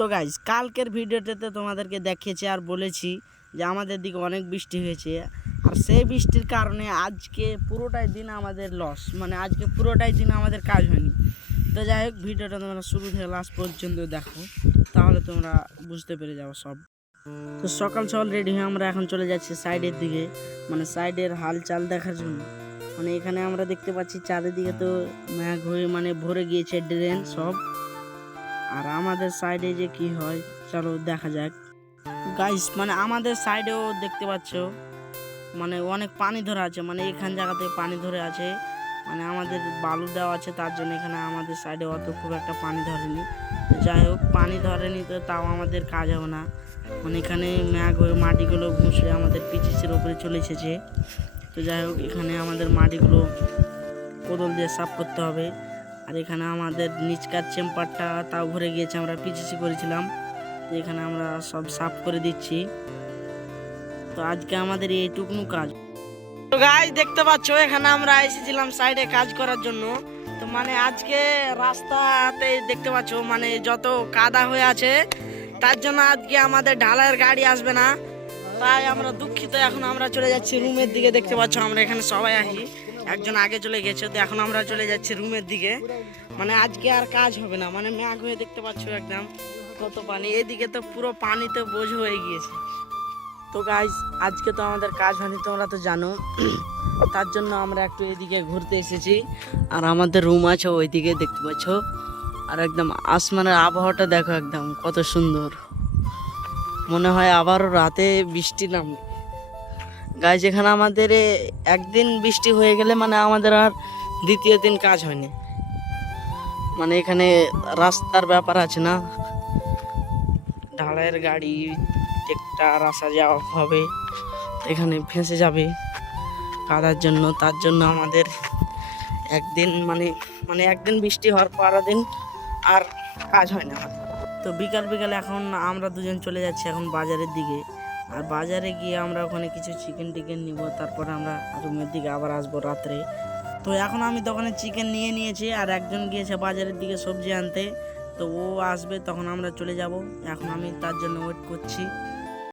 তো গাইস কালকের ভিডিওটাতে তোমাদেরকে দেখিয়েছি আর বলেছি যে আমাদের দিকে অনেক বৃষ্টি হয়েছে, আর সেই বৃষ্টির কারণে আজকে পুরোটাই দিন আমাদের লস, মানে আজকে পুরোটাই দিন আমাদের কাজ হয়নি। তো যাই হোক, ভিডিওটা তোমরা শুরু থেকে লাস্ট পর্যন্ত দেখো, তাহলে তোমরা বুঝতে পেরে যাও সব। তো সকাল সকাল রেডি হয়ে আমরা এখন চলে যাচ্ছি সাইডের দিকে, মানে সাইডের হালচাল দেখার জন্য। মানে এখানে আমরা দেখতে পাচ্ছি চারিদিকে তো মেঘ হয়ে মানে ভরে গিয়েছে ড্রেন সব। আর আমাদের সাইডে যে কি হয় চলো দেখা যাক গাইস। মানে আমাদের সাইডেও দেখতে পাচ্ছ মানে অনেক পানি ধরে আছে, মানে এখান জায়গাতে পানি ধরে আছে, মানে আমাদের বালু দেওয়া আছে, তার জন্য এখানে আমাদের সাইডে অত খুব একটা পানি ধরেনি। যাই হোক, পানি ধরেনি তো তাও আমাদের কাজ হবে না, মানে এখানে ম্যাগ হয়ে মাটিগুলো ঘুষড়ে আমাদের পিচিসের উপরে চলে এসেছে। তো যাই হোক, এখানে আমাদের মাটিগুলো কোদল দিয়ে সাফ করতে হবে। আর এখানে আমাদের নিচকার চেম্বারটা তাও ভরে গিয়েছে, আমরা পিচিসি করেছিলাম, তো এখানে আমরা সব সাফ করে দিচ্ছি। তো আজকে আমাদের এইটুকুনো কাজ। তো গাইস দেখতে পাচ্ছ এখানে আমরা এসেছিলাম সাইডে কাজ করার জন্য। তো মানে আজকে রাস্তাতে দেখতে পাচ্ছ মানে যত কাদা হয়ে আছে, তার জন্য আজকে আমাদের ঢালাইয়ের গাড়ি আসবে না, তাই আমরা দুঃখিত। এখন আমরা চলে যাচ্ছি রুমের দিকে। দেখতে পাচ্ছ আমরা এখানে সবাই আসি, একজন আগে চলে গেছে, তো এখন আমরা চলে যাচ্ছি রুমের দিকে। মানে আজকে আর কাজ হবে না, মানে ম্যাগ হয়ে দেখতে পাচ্ছ একদম কত পানি, এদিকে তো পুরো পানিতে বোঝ হয়ে গিয়েছে। তো গাইজ আজকে তো আমাদের কাজ হয়নি, তোমরা তো জানো, তার জন্য আমরা একটু এদিকে ঘুরতে এসেছি। আর আমাদের রুম আছে ওইদিকে দেখতে পাচ্ছ, আর একদম আসমানের আবহাওয়াটা দেখো একদম কত সুন্দর, মনে হয় আবারও রাতে বৃষ্টি নামবে। গাইজ এখানে আমাদের একদিন বৃষ্টি হয়ে গেলে মানে আমাদের আর দ্বিতীয় দিন কাজ হয়নি, মানে এখানে রাস্তার ব্যাপার আছে না, ঢালাইয়ের গাড়ি ট্রেক্টর আসা যাওয়া হবে, এখানে ফেঁসে যাবে কাদার জন্য, তার জন্য আমাদের একদিন মানে একদিন বৃষ্টি হওয়ার পরের দিন আর কাজ হয় না। তো বিকালে এখন আমরা দুজন চলে যাচ্ছি এখন বাজারের দিকে, আর বাজারে গিয়ে আমরা ওখানে কিছু চিকেন টিকেন নিব, তারপরে আমরা রুমের দিকে আবার আসবো রাত্রে। তো এখন আমি দোকানে চিকেন নিয়ে নিয়েছি, আর একজন গিয়েছে বাজারের দিকে সবজি আনতে, তো ও আসবে তখন আমরা চলে যাব। এখন আমি তার জন্য ওয়েট করছি।